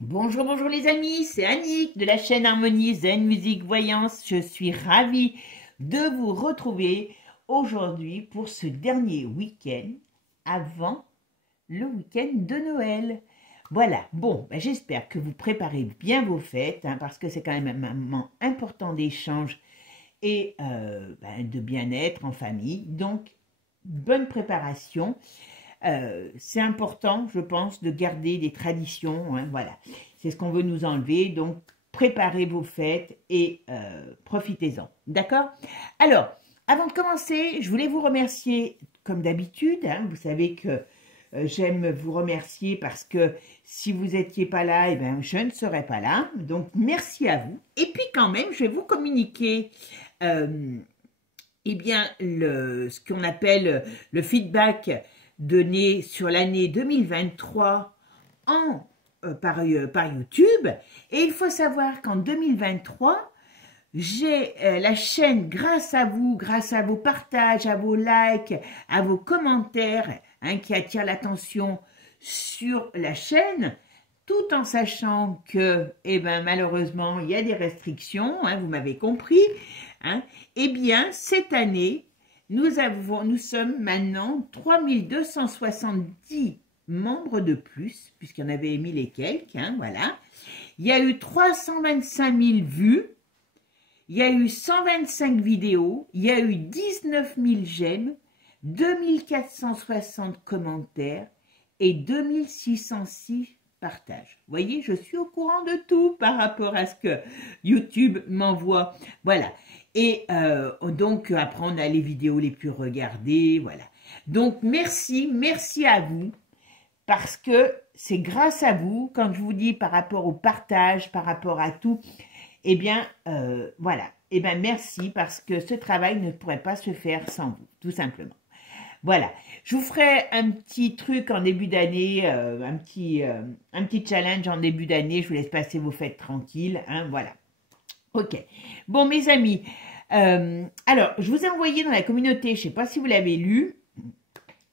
Bonjour, bonjour les amis, c'est Annick de la chaîne Harmonie Zen Musique Voyance. Je suis ravie de vous retrouver aujourd'hui pour ce dernier week-end avant le week-end de Noël. Voilà, bon, j'espère que vous préparez bien vos fêtes parce que c'est quand même un moment important d'échange et de bien-être en famille. Donc, bonne préparation. C'est important, je pense, de garder des traditions. Voilà, c'est ce qu'on veut nous enlever. Donc, préparez vos fêtes et profitez-en. D'accord? Alors, avant de commencer, je voulais vous remercier comme d'habitude. Vous savez que j'aime vous remercier parce que si vous n'étiez pas là, je ne serais pas là. Donc, merci à vous. Et puis, quand même, je vais vous communiquer ce qu'on appelle le feedback donné sur l'année 2023 par YouTube. Et il faut savoir qu'en 2023, j'ai la chaîne, grâce à vous, grâce à vos partages, à vos likes, à vos commentaires qui attirent l'attention sur la chaîne, tout en sachant que, malheureusement, il y a des restrictions, vous m'avez compris, cette année, nous sommes maintenant 3270 membres de plus, puisqu'il y en avait 1000 et quelques, voilà. Il y a eu 325 000 vues, il y a eu 125 vidéos, il y a eu 19 000 j'aime, 2460 commentaires et 2606 partages. Vous voyez, je suis au courant de tout par rapport à ce que YouTube m'envoie. Voilà. Et donc, après, on a les vidéos les plus regardées, voilà. Donc, merci à vous, parce que c'est grâce à vous, quand je vous dis par rapport au partage, par rapport à tout, voilà. Merci, parce que ce travail ne pourrait pas se faire sans vous, tout simplement. Voilà, je vous ferai un petit truc en début d'année, un petit challenge en début d'année, je vous laisse passer vos fêtes tranquilles, voilà. Ok, bon mes amis, alors je vous ai envoyé dans la communauté, je ne sais pas si vous l'avez lu,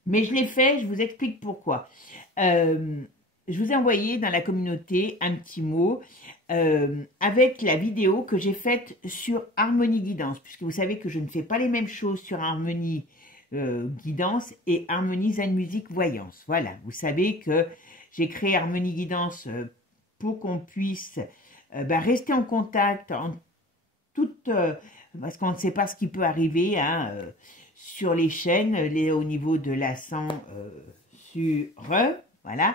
mais je l'ai fait, je vous explique pourquoi. Je vous ai envoyé dans la communauté un petit mot avec la vidéo que j'ai faite sur Harmonie Guidance, puisque vous savez que je ne fais pas les mêmes choses sur Harmonie Guidance et Harmonie Zen Musique Voyance. Voilà, vous savez que j'ai créé Harmonie Guidance pour qu'on puisse rester en contact parce qu'on ne sait pas ce qui peut arriver sur les chaînes, au niveau de l'accent voilà.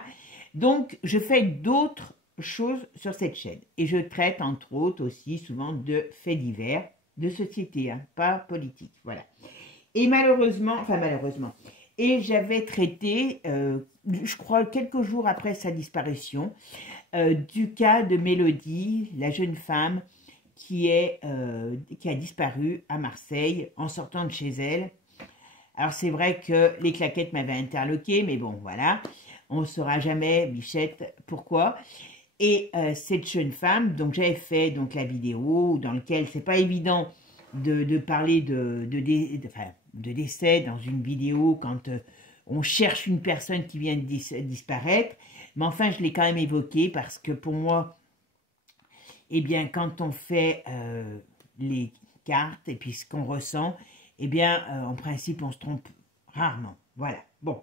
Donc, je fais d'autres choses sur cette chaîne et je traite entre autres aussi souvent de faits divers, de société, pas politique, voilà. Et malheureusement, et j'avais traité, je crois quelques jours après sa disparition, du cas de Mélodie, la jeune femme qui a disparu à Marseille en sortant de chez elle. Alors c'est vrai que les claquettes m'avaient interloqué, mais bon, voilà, on ne saura jamais, Bichette, pourquoi. Et cette jeune femme, donc j'avais fait donc la vidéo dans laquelle c'est pas évident de parler de décès dans une vidéo quand on cherche une personne qui vient de disparaître. Mais enfin, je l'ai quand même évoqué parce que pour moi, quand on fait les cartes et puis ce qu'on ressent, en principe, on se trompe rarement. Voilà, bon.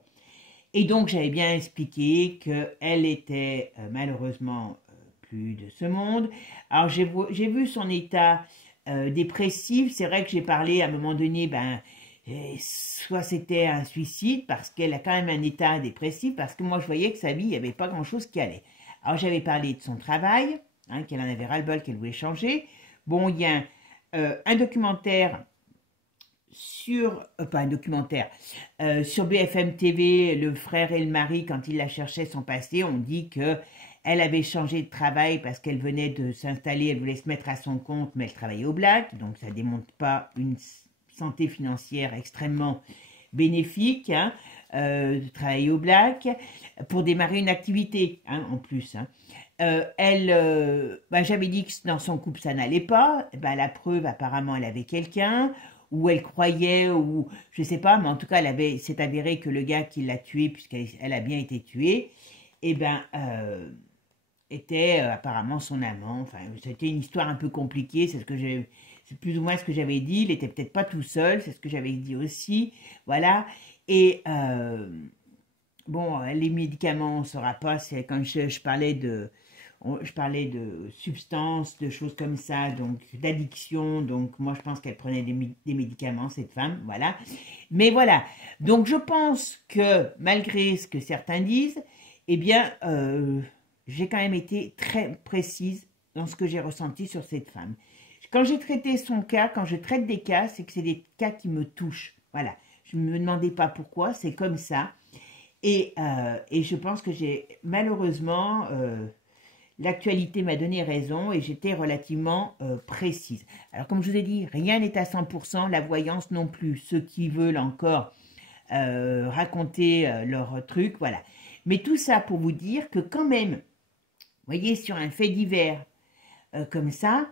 Et donc, j'avais bien expliqué qu'elle était malheureusement plus de ce monde. Alors, j'ai vu son état dépressif. C'est vrai que j'ai parlé à un moment donné, soit c'était un suicide parce qu'elle a quand même un état dépressif, parce que moi je voyais que sa vie, il n'y avait pas grand chose qui allait. Alors j'avais parlé de son travail, qu'elle en avait ras-le-bol, qu'elle voulait changer. Bon, il y a un documentaire sur, pas un documentaire, sur BFM TV, le frère et le mari, quand ils la cherchaient son passé, on dit que elle avait changé de travail parce qu'elle venait de s'installer, elle voulait se mettre à son compte, mais elle travaillait au black, donc ça ne démontre pas une santé financière extrêmement bénéfique, de travailler au black, pour démarrer une activité, en plus. J'avais dit que dans son couple ça n'allait pas, la preuve, apparemment elle avait quelqu'un, ou elle croyait, ou je sais pas, mais en tout cas c'est avéré que le gars qui l'a tuée, puisqu'elle a bien été tuée, était apparemment son amant. Enfin, c'était une histoire un peu compliquée, c'est plus ou moins ce que j'avais dit. Il était peut-être pas tout seul, c'est ce que j'avais dit aussi. Voilà. Et bon, les médicaments, on ne saura pas. C'est quand je parlais de substances, de choses comme ça, donc d'addiction. Donc moi, je pense qu'elle prenait des médicaments, cette femme. Voilà. Mais voilà. Donc je pense que malgré ce que certains disent, eh bien, j'ai quand même été très précise dans ce que j'ai ressenti sur cette femme. Quand j'ai traité son cas, quand je traite des cas, c'est que c'est des cas qui me touchent. Voilà. Je ne me demandais pas pourquoi, c'est comme ça. Et je pense que malheureusement, l'actualité m'a donné raison et j'étais relativement précise. Alors comme je vous ai dit, rien n'est à 100%, la voyance non plus. Ceux qui veulent encore raconter leur truc, voilà. Mais tout ça pour vous dire que quand même, vous voyez, sur un fait divers comme ça,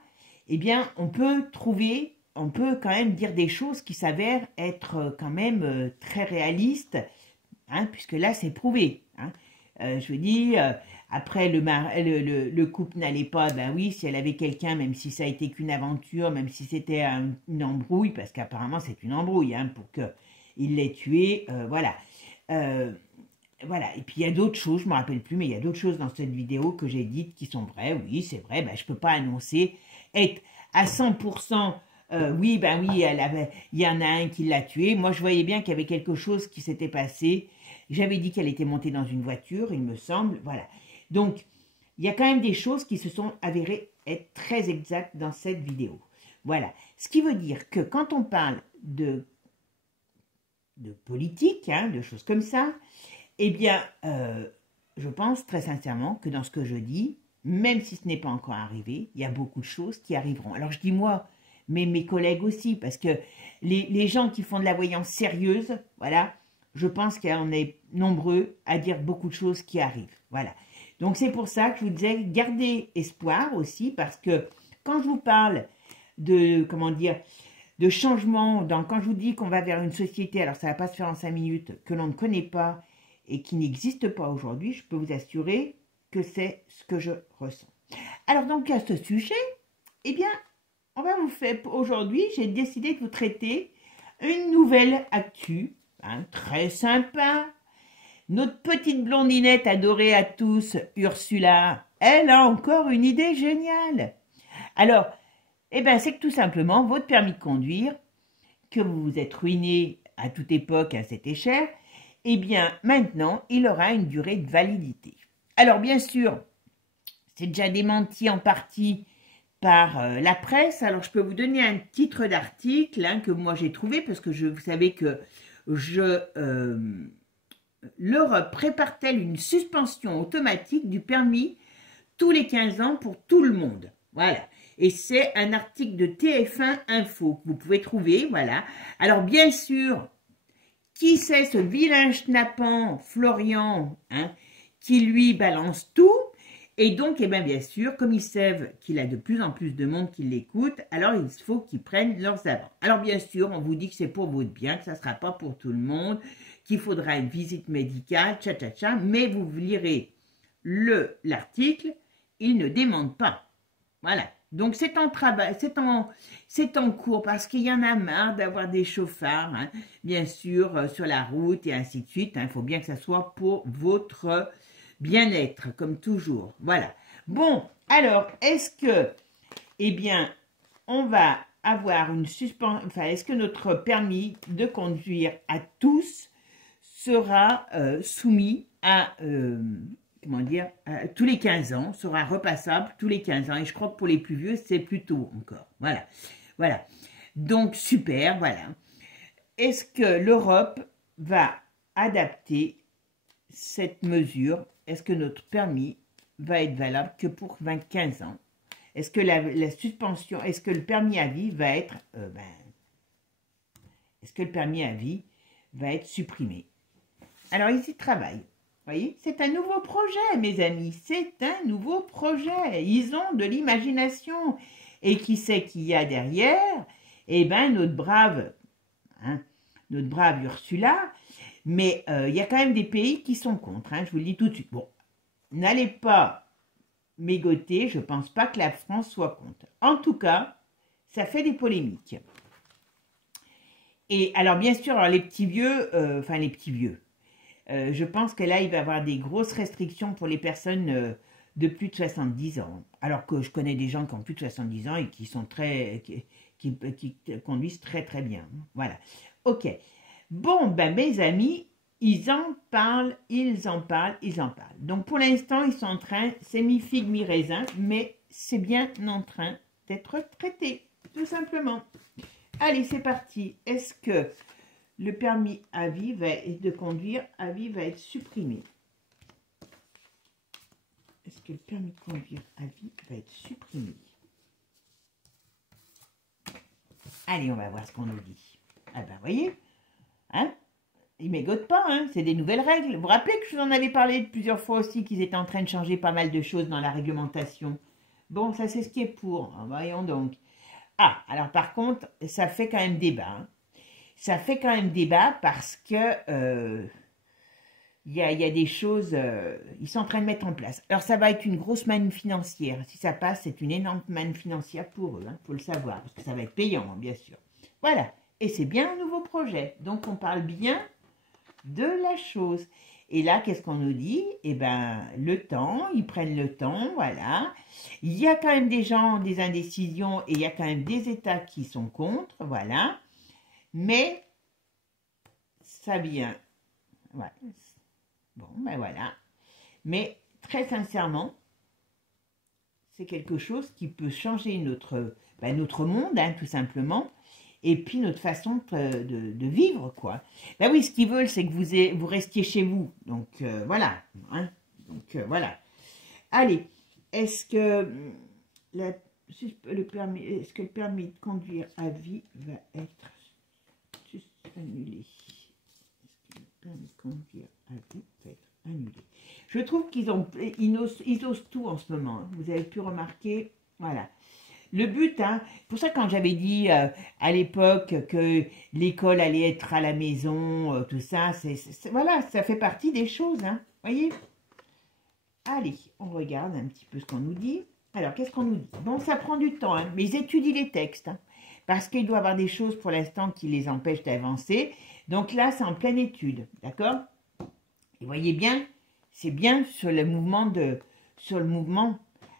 eh bien, on peut quand même dire des choses qui s'avèrent être quand même très réalistes, hein, puisque là, c'est prouvé. Hein. Je vous dis, après, le couple n'allait pas, ben oui, si elle avait quelqu'un, même si ça a été qu'une aventure, même si c'était une embrouille, parce qu'apparemment, c'est une embrouille, hein, pour qu'il l'ait tué, voilà. Voilà, et puis il y a d'autres choses, je ne me rappelle plus, mais il y a d'autres choses dans cette vidéo que j'ai dites qui sont vraies. Oui, c'est vrai, ben, je ne peux pas annoncer être à 100%, oui, ben oui, il y en a un qui l'a tué. Moi, je voyais bien qu'il y avait quelque chose qui s'était passé. J'avais dit qu'elle était montée dans une voiture, il me semble, voilà. Donc, il y a quand même des choses qui se sont avérées être très exactes dans cette vidéo. Voilà, ce qui veut dire que quand on parle de politique, hein, de choses comme ça, eh bien, je pense très sincèrement que dans ce que je dis, même si ce n'est pas encore arrivé, il y a beaucoup de choses qui arriveront. Alors je dis moi, mais mes collègues aussi, parce que les gens qui font de la voyance sérieuse, voilà, je pense qu'on est nombreux à dire beaucoup de choses qui arrivent. Voilà. Donc c'est pour ça que je vous disais, gardez espoir aussi, parce que quand je vous parle de, comment dire, de changement, quand je vous dis qu'on va vers une société, alors ça ne va pas se faire en 5 minutes, que l'on ne connaît pas, et qui n'existe pas aujourd'hui, je peux vous assurer que c'est ce que je ressens. Alors donc à ce sujet, eh bien, on va vous faire, aujourd'hui, j'ai décidé de vous traiter une nouvelle actu, hein, très sympa. Notre petite blondinette adorée à tous, Ursula, elle a encore une idée géniale. Alors, eh bien, c'est que tout simplement, votre permis de conduire, que vous vous êtes ruiné à toute époque, à cette échelle, eh bien, maintenant, il aura une durée de validité. Alors, bien sûr, c'est déjà démenti en partie par la presse. Alors, je peux vous donner un titre d'article hein, que moi j'ai trouvé, parce que vous savez que l'Europe prépare-t-elle une suspension automatique du permis tous les 15 ans pour tout le monde? Voilà. Et c'est un article de TF1 Info que vous pouvez trouver, voilà. Alors, bien sûr, qui c'est ce vilain schnappant Florian, hein, qui lui balance tout? Et donc, eh bien sûr, comme ils savent qu'il a de plus en plus de monde qui l'écoute, alors il faut qu'ils prennent leurs avants. Alors bien sûr, on vous dit que c'est pour votre bien, que ça ne sera pas pour tout le monde, qu'il faudra une visite médicale, tcha, mais vous lirez l'article, il ne démente pas. Voilà. Donc c'est en travail, c'est en cours parce qu'il y en a marre d'avoir des chauffards, hein, bien sûr, sur la route et ainsi de suite. Il faut bien que ça soit pour votre bien-être, comme toujours. Voilà. Bon, alors, est-ce que, eh bien, on va avoir une suspension, enfin, est-ce que notre permis de conduire à tous sera soumis à comment dire, tous les 15 ans, sera repassable tous les 15 ans. Et je crois que pour les plus vieux, c'est plus tôt encore. Voilà. Voilà. Donc, super, voilà. Est-ce que l'Europe va adapter cette mesure? Est-ce que notre permis va être valable que pour 15 ans? Est-ce que la suspension, est-ce que le permis à vie va être, est-ce que le permis à vie va être supprimé? Alors, ici, travail. Vous voyez, c'est un nouveau projet, mes amis, c'est un nouveau projet. Ils ont de l'imagination. Et qui sait qu'il y a derrière? Eh bien, notre brave Ursula. Mais il y a quand même des pays qui sont contre, hein, je vous le dis tout de suite. Bon, n'allez pas mégoter, je ne pense pas que la France soit contre. En tout cas, ça fait des polémiques. Et alors, bien sûr, alors les petits vieux, je pense que là, il va y avoir des grosses restrictions pour les personnes de plus de 70 ans. Alors que je connais des gens qui ont plus de 70 ans et qui sont qui conduisent très très bien. Voilà. Ok. Bon, ben mes amis, ils en parlent. Donc pour l'instant, ils sont en train, c'est mi-figue, mi-raisin, mais c'est bien en train d'être traité, tout simplement. Allez, c'est parti. Est-ce que le permis à vie de conduire à vie va être supprimé? Est-ce que le permis de conduire à vie va être supprimé? Allez, on va voir ce qu'on nous dit. Ah ben, voyez, hein, ils mégotent pas, hein, c'est des nouvelles règles. Vous vous rappelez que je vous en avais parlé plusieurs fois aussi, qu'ils étaient en train de changer pas mal de choses dans la réglementation. Bon, ça c'est ce qui est pour. Voyons donc. Ah, alors par contre, ça fait quand même débat. Hein. Ça fait quand même débat parce que il y a des choses, ils sont en train de mettre en place. Alors ça va être une grosse manne financière. Si ça passe, c'est une énorme manne financière pour eux, hein, faut le savoir, parce que ça va être payant, hein, bien sûr. Voilà, et c'est bien un nouveau projet. Donc on parle bien de la chose. Et là, qu'est-ce qu'on nous dit? Eh bien, le temps, ils prennent le temps, voilà. Il y a quand même des gens, des indécisions, et il y a quand même des États qui sont contre, voilà. Mais, ça vient, ouais. Bon, ben voilà. Mais, très sincèrement, c'est quelque chose qui peut changer notre monde, hein, tout simplement, et puis notre façon de vivre, quoi. Ben oui, ce qu'ils veulent, c'est que vous restiez chez vous. Donc, voilà. Hein. Donc, voilà. Allez, est-ce que le permis de conduire à vie va être annulé? Est-ce que le permis de conduire à vie va être annulé? Je trouve qu'ils osent tout en ce moment. Hein. Vous avez pu remarquer, voilà. Le but, hein, pour ça quand j'avais dit à l'époque que l'école allait être à la maison, tout ça, voilà, ça fait partie des choses, hein, voyez. Allez, on regarde un petit peu ce qu'on nous dit. Alors, qu'est-ce qu'on nous dit? Bon, ça prend du temps, hein, mais ils étudient les textes, hein, parce qu'il doit y avoir des choses pour l'instant qui les empêchent d'avancer. Donc là, c'est en pleine étude, d'accord? Et voyez bien, c'est bien sur le mouvement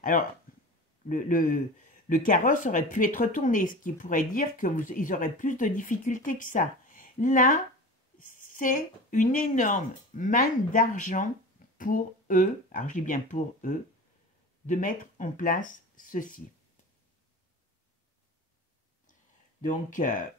Alors, le carrosse aurait pu être tourné, ce qui pourrait dire qu'ils auraient plus de difficultés que ça. Là, c'est une énorme manne d'argent pour eux, alors je dis bien pour eux, de mettre en place ceci. Donc, il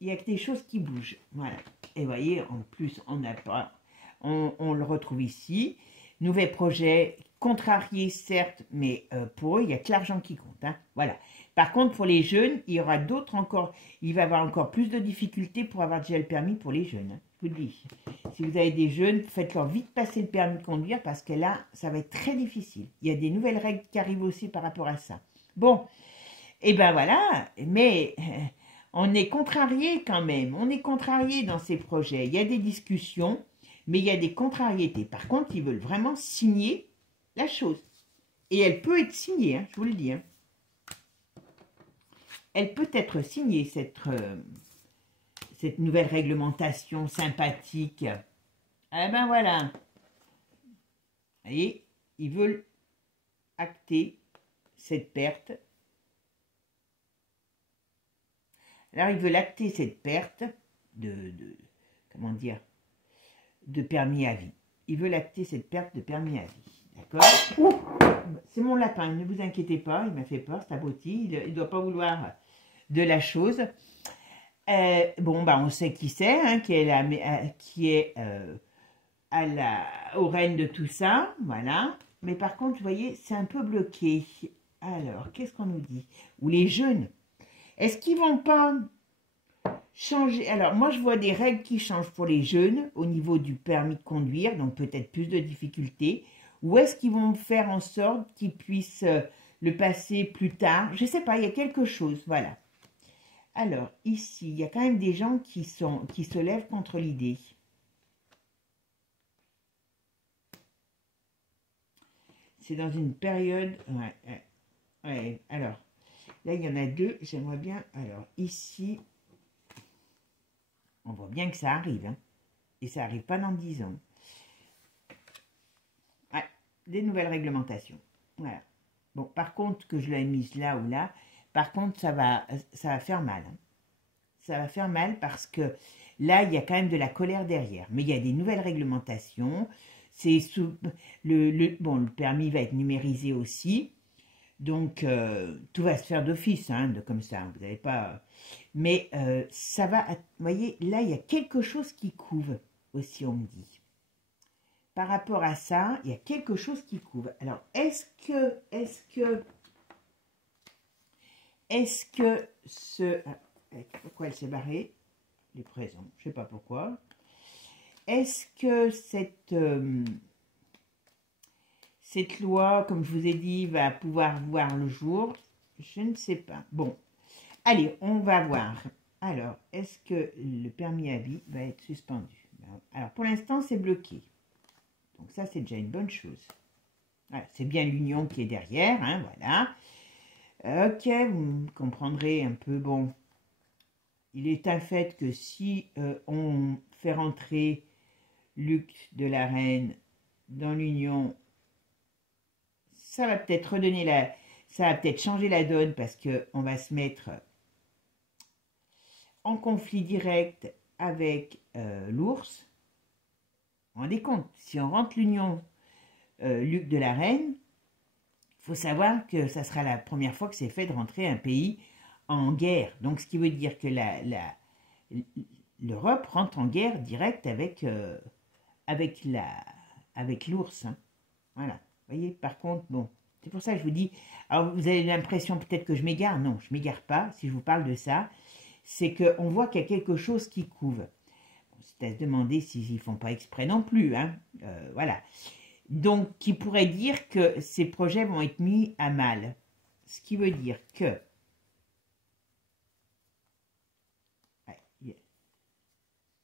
y a que des choses qui bougent. Voilà. Et vous voyez, en plus, on le retrouve ici. Nouvel projet, contrarié certes, mais pour eux, il n'y a que l'argent qui compte. Hein. Voilà. Par contre, pour les jeunes, il y aura d'autres encore. Il va y avoir encore plus de difficultés pour avoir déjà le permis pour les jeunes. Hein. Je vous le dis. Si vous avez des jeunes, faites-leur vite passer le permis de conduire parce que là, ça va être très difficile. Il y a des nouvelles règles qui arrivent aussi par rapport à ça. Bon, et ben voilà, mais on est contrarié quand même. On est contrarié dans ces projets. Il y a des discussions, mais il y a des contrariétés. Par contre, ils veulent vraiment signer la chose. Et elle peut être signée, hein, je vous le dis. Hein. Elle peut être signée, cette nouvelle réglementation sympathique. Eh ben voilà. Vous voyez, ils veulent acter cette perte. Alors, ils veulent acter cette perte comment dire, de permis à vie. Ils veulent acter cette perte de permis à vie. D'accord? C'est mon lapin, ne vous inquiétez pas, il m'a fait peur, c'est abruti, il ne doit pas vouloir de la chose. Bon, bah, on sait qui c'est, hein, qui est au règne de tout ça, voilà. Mais par contre, vous voyez, c'est un peu bloqué. Alors, qu'est-ce qu'on nous dit? Ou les jeunes, est-ce qu'ils vont pas changer? Alors, moi, je vois des règles qui changent pour les jeunes au niveau du permis de conduire, donc peut-être plus de difficultés. Ou est-ce qu'ils vont faire en sorte qu'ils puissent le passer plus tard? Je ne sais pas, il y a quelque chose, voilà. Alors, ici, il y a quand même des gens qui se lèvent contre l'idée. c'est dans une période... Ouais, ouais, alors, là, il y en a deux, j'aimerais bien... Alors, ici, on voit bien que ça arrive, hein, et ça n'arrive pas dans 10 ans. Ouais, des nouvelles réglementations. Voilà. Bon, par contre, que je l'ai mise là ou là, par contre, ça va faire mal. Hein. Ça va faire mal parce que là, il y a quand même de la colère derrière. Mais il y a des nouvelles réglementations. C'est bon, le permis va être numérisé aussi. Donc, tout va se faire d'office, hein, comme ça. Vous n'avez pas... Mais ça va... Vous voyez, là, il y a quelque chose qui couve aussi, on me dit. Par rapport à ça, il y a quelque chose qui couve. Alors, est-ce que ce... Pourquoi elle s'est barrée? Les présents, je ne sais pas pourquoi. Est-ce que cette loi, comme je vous ai dit, va pouvoir voir le jour? Je ne sais pas. Bon, allez, on va voir. Alors, est-ce que le permis à vie va être suspendu? Alors, pour l'instant, c'est bloqué. Donc ça, c'est déjà une bonne chose. Voilà, c'est bien l'union qui est derrière, hein, voilà. Ok, vous comprendrez un peu, bon... Il est un fait que si on fait rentrer Luc de la Reine dans l'union, ça va peut-être ça va peut-être changer la donne parce qu'on va se mettre en conflit direct avec l'ours. Vous vous rendez compte, si on rentre l'union Luc de la Reine, il faut savoir que ça sera la première fois que c'est fait de rentrer un pays en guerre. Donc, ce qui veut dire que l'Europe rentre en guerre directe avec l'ours. Hein. Voilà. Vous voyez, par contre, bon, c'est pour ça que je vous dis, alors vous avez l'impression peut-être que je m'égare. Non, je ne m'égare pas si je vous parle de ça. C'est qu'on voit qu'il y a quelque chose qui couve. Bon, c'est à se demander s'ils ne font pas exprès non plus. Hein. Voilà. Donc, qui pourrait dire que ces projets vont être mis à mal. Ce qui veut dire que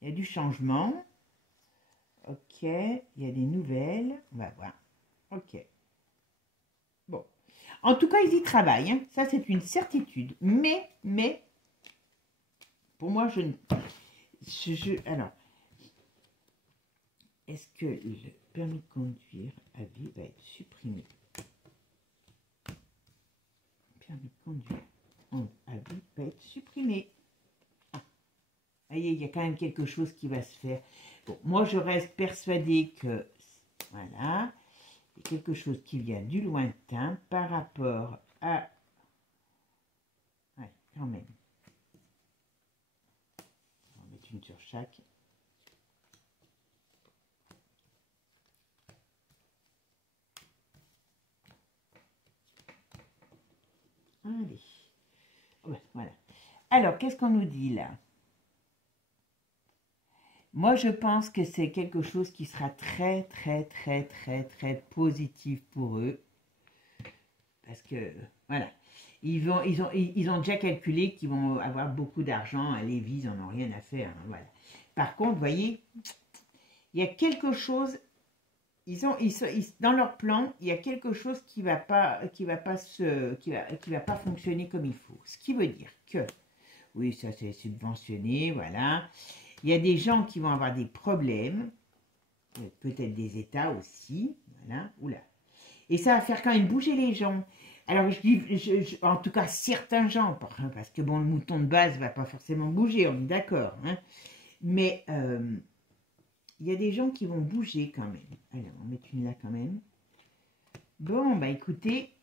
il y a du changement. Ok, il y a des nouvelles. On va voir. Ok. Bon. En tout cas, ils y travaillent. Hein. Ça, c'est une certitude. Mais, pour moi, alors, est-ce que le permis de conduire à vie va être supprimé? Le permis de conduire à vie va être supprimé. Voyez, il y a quand même quelque chose qui va se faire. Bon, moi, je reste persuadée que, voilà, il y a quelque chose qui vient du lointain par rapport à... Ouais, quand même. On va mettre une sur chaque. Allez. Ouais, voilà. Alors, qu'est-ce qu'on nous dit là? Moi, je pense que c'est quelque chose qui sera très, très, très, très, très positif pour eux. Parce que, voilà, ils ont déjà calculé qu'ils vont avoir beaucoup d'argent à Lévis, ils n'en ont rien à faire. Hein, voilà. Par contre, vous voyez, il y a quelque chose, dans leur plan, il y a quelque chose qui va pas fonctionner comme il faut. Ce qui veut dire que, oui, ça c'est subventionné, voilà. Il y a des gens qui vont avoir des problèmes, peut-être des États aussi, voilà, oula. Et ça va faire quand même bouger les gens. Alors, je dis, en tout cas, certains gens, parce que bon, le mouton de base ne va pas forcément bouger, on est d'accord. Hein, mais il y a des gens qui vont bouger quand même. Allez, on va mettre une là quand même. Bon, bah écoutez,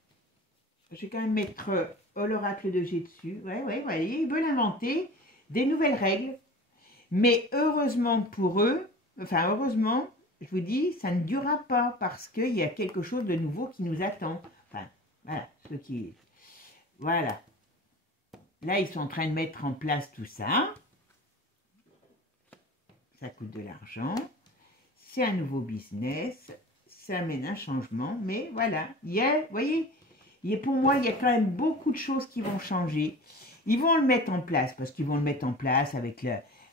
je vais quand même mettre l'oracle de G dessus. Ouais, ils veulent inventer des nouvelles règles. Mais heureusement pour eux, enfin heureusement, je vous dis, ça ne durera pas parce qu'il y a quelque chose de nouveau qui nous attend. Enfin, voilà, voilà. Là, ils sont en train de mettre en place tout ça. Ça coûte de l'argent. C'est un nouveau business. Ça amène un changement. Mais voilà, vous voyez, pour moi, il y a quand même beaucoup de choses qui vont changer. Ils vont le mettre en place parce qu'ils vont le mettre en place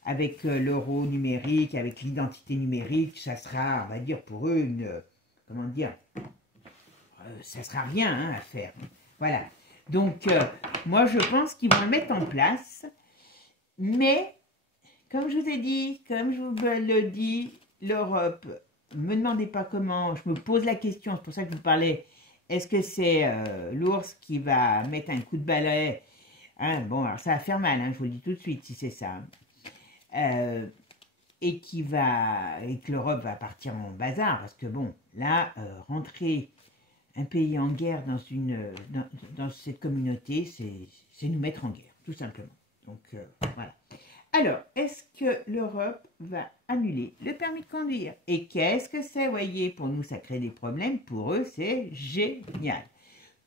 avec l'euro numérique, avec l'identité numérique, ça sera, on va dire, pour eux, comment dire, ça ne sera rien hein, à faire. Voilà. Donc, moi, je pense qu'ils vont le mettre en place. Mais, comme je vous ai dit, comme je vous le dis, l'Europe, ne me demandez pas comment, je me pose la question, c'est pour ça que je vous parlais, est-ce que c'est l'ours qui va mettre un coup de balai hein, bon, alors ça va faire mal, hein, je vous le dis tout de suite si c'est ça. Et que l'Europe va partir en bazar, parce que bon, là, rentrer un pays en guerre dans cette communauté, c'est nous mettre en guerre, tout simplement. Donc, voilà. Alors, est-ce que l'Europe va annuler le permis de conduire? Et qu'est-ce que c'est? Vous voyez, pour nous, ça crée des problèmes. Pour eux, c'est génial.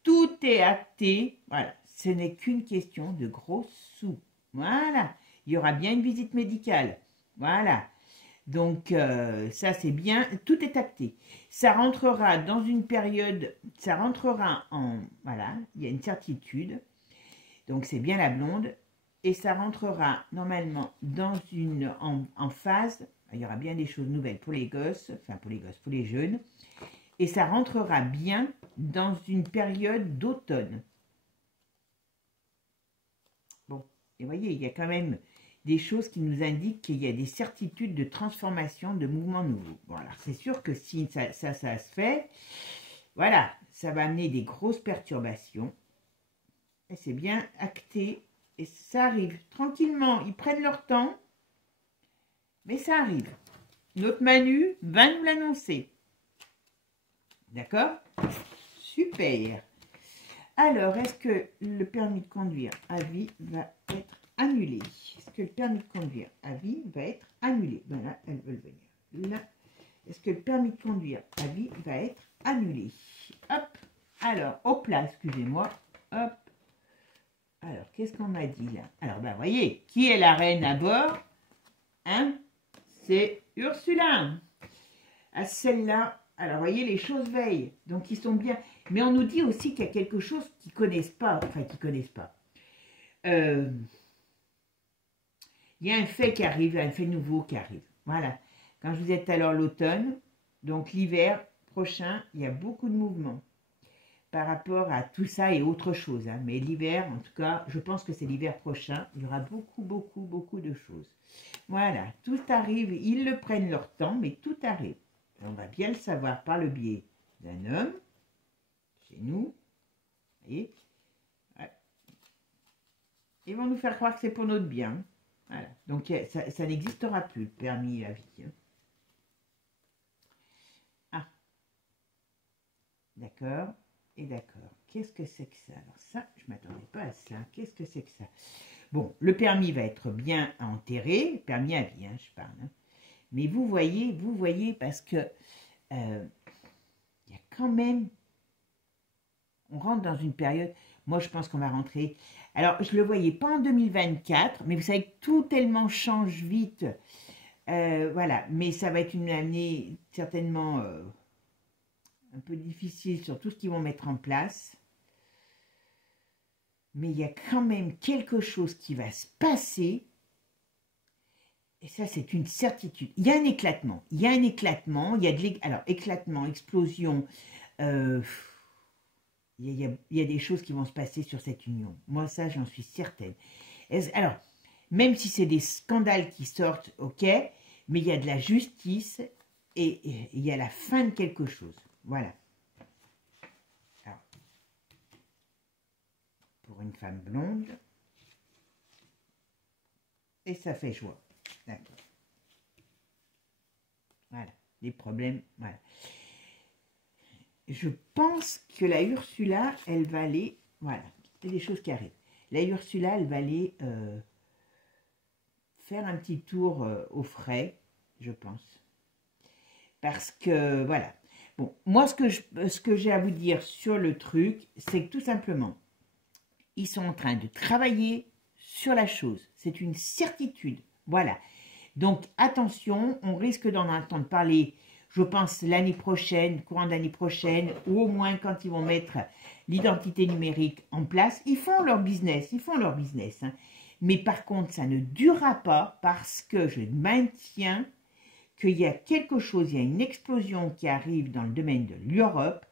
Tout est acté. Voilà. Ce n'est qu'une question de gros sous. Voilà. Il y aura bien une visite médicale. Voilà. Donc, ça, c'est bien. Tout est acté. Ça rentrera dans une période, ça rentrera en... Voilà, il y a une certitude. Donc, c'est bien la blonde. Et ça rentrera normalement dans en phase. Il y aura bien des choses nouvelles pour les gosses, enfin pour les jeunes. Et ça rentrera bien dans une période d'automne. Bon, et vous voyez, il y a quand même des choses qui nous indiquent qu'il y a des certitudes de transformation, de mouvements nouveaux. Bon, alors c'est sûr que si ça se fait, voilà, ça va amener des grosses perturbations. Et c'est bien acté. Et ça arrive tranquillement. Ils prennent leur temps, mais ça arrive. Notre Manu va nous l'annoncer. D'accord? Super. Alors, est-ce que le permis de conduire à vie va être annulé? Est-ce que le permis de conduire à vie va être annulé? Ben là, elles veulent venir. Là, est-ce que le permis de conduire à vie va être annulé? Hop. Alors, hop là, excusez-moi. Hop. Alors, qu'est-ce qu'on m'a dit là? Alors, ben, voyez, qui est la reine à bord? Hein? C'est Ursula. À celle-là, alors, voyez, les choses veillent. Donc, ils sont bien. Mais on nous dit aussi qu'il y a quelque chose qu'ils ne connaissent pas. Enfin, qu'ils ne connaissent pas. Il y a un fait qui arrive, un fait nouveau qui arrive. Voilà. Quand je vous ai dit alors l'automne, donc l'hiver prochain, il y a beaucoup de mouvements par rapport à tout ça et autre chose. Hein. Mais l'hiver, en tout cas, je pense que c'est l'hiver prochain, il y aura beaucoup de choses. Voilà, tout arrive, ils le prennent leur temps, mais tout arrive. Et on va bien le savoir par le biais d'un homme, chez nous, vous voyez. Ouais. Ils vont nous faire croire que c'est pour notre bien. Voilà, donc ça n'existera plus, le permis à vie. Hein. Ah, d'accord. Et d'accord, qu'est-ce que c'est que ça? Alors ça, je ne m'attendais pas à ça. Qu'est-ce que c'est que ça? Bon, le permis va être bien enterré, permis à vie, hein, je parle. Hein. Mais vous voyez, parce que il y a quand même, on rentre dans une période, moi je pense qu'on va rentrer, alors je ne le voyais pas en 2024, mais vous savez que tout tellement change vite, voilà, mais ça va être une année certainement... un peu difficile sur tout ce qu'ils vont mettre en place. Mais il y a quand même quelque chose qui va se passer. Et ça, c'est une certitude. Il y a un éclatement. Il y a alors, éclatement, explosion. Il y a des choses qui vont se passer sur cette union. Moi, ça, j'en suis certaine. Alors, même si c'est des scandales qui sortent, ok, mais il y a de la justice et il y a la fin de quelque chose. Voilà. Alors, pour une femme blonde. Et ça fait joie. D'accord. Voilà. Les problèmes. Voilà. Je pense que la Ursula, elle va aller... Voilà. Il y a des choses qui arrivent. La Ursula, elle va aller faire un petit tour au frais, je pense. Parce que, voilà. Bon, moi, ce que j'ai à vous dire sur le truc, c'est que tout simplement, ils sont en train de travailler sur la chose. C'est une certitude. Voilà. Donc, attention, on risque d'en entendre parler, je pense, l'année prochaine, courant d'année prochaine, ou au moins quand ils vont mettre l'identité numérique en place. Ils font leur business, hein. Mais par contre, ça ne durera pas parce que je maintiens qu'il y a quelque chose, il y a une explosion qui arrive dans le domaine de l'Europe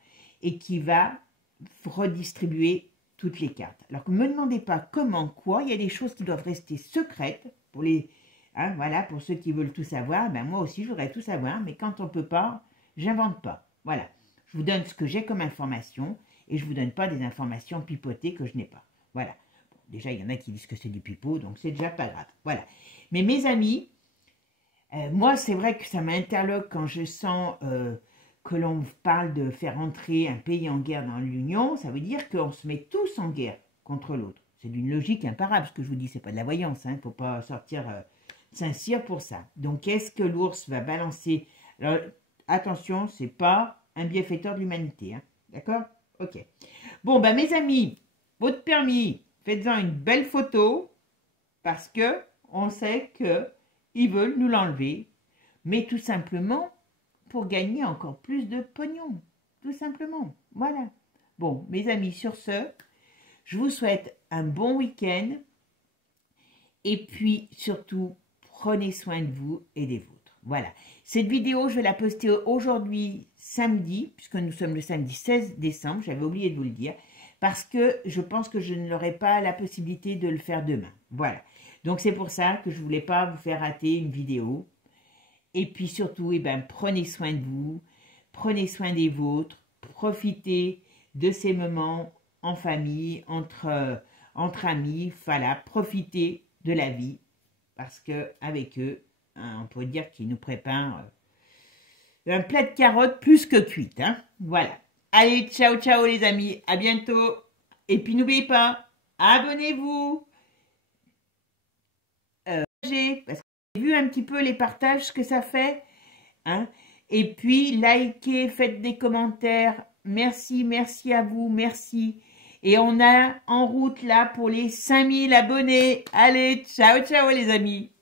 et qui va redistribuer toutes les cartes. Alors, ne me demandez pas comment, quoi, il y a des choses qui doivent rester secrètes pour les... Hein, voilà, pour ceux qui veulent tout savoir, ben moi aussi je voudrais tout savoir, mais quand on ne peut pas, j'invente pas. Voilà, je vous donne ce que j'ai comme information et je ne vous donne pas des informations pipotées que je n'ai pas. Voilà, bon, déjà il y en a qui disent que c'est du pipeau, donc c'est déjà pas grave. Voilà, mais mes amis, moi c'est vrai que ça m'interloque quand je sens que l'on parle de faire entrer un pays en guerre dans l'Union, ça veut dire qu'on se met tous en guerre contre l'autre. C'est d'une logique imparable, ce que je vous dis, c'est pas de la voyance, il ne faut pas sortir... Saint-Cyr pour ça. Donc, est-ce que l'ours va balancer? Alors, attention, c'est pas un bienfaiteur de l'humanité. Hein. D'accord? Ok. Bon, ben, mes amis, votre permis, faites-en une belle photo parce que on sait que ils veulent nous l'enlever, mais tout simplement pour gagner encore plus de pognon. Tout simplement. Voilà. Bon, mes amis, sur ce, je vous souhaite un bon week-end et puis surtout, prenez soin de vous et des vôtres. Voilà. Cette vidéo, je vais la poster aujourd'hui, samedi, puisque nous sommes le samedi 16 décembre. J'avais oublié de vous le dire. Parce que je pense que je n'aurai pas la possibilité de le faire demain. Voilà. Donc, c'est pour ça que je ne voulais pas vous faire rater une vidéo. Et puis surtout, eh ben, prenez soin de vous. Prenez soin des vôtres. Profitez de ces moments en famille, entre amis. Voilà. Profitez de la vie. Parce qu'avec eux, hein, on peut dire qu'ils nous préparent un plat de carottes plus que cuite. Hein. Voilà. Allez, ciao, ciao les amis. À bientôt. Et puis n'oubliez pas, abonnez-vous. Parce que j'ai vu un petit peu les partages, ce que ça fait. Hein. Et puis, likez, faites des commentaires. Merci, merci à vous, merci. Et on a en route là pour les 5000 abonnés. Allez, ciao, ciao les amis.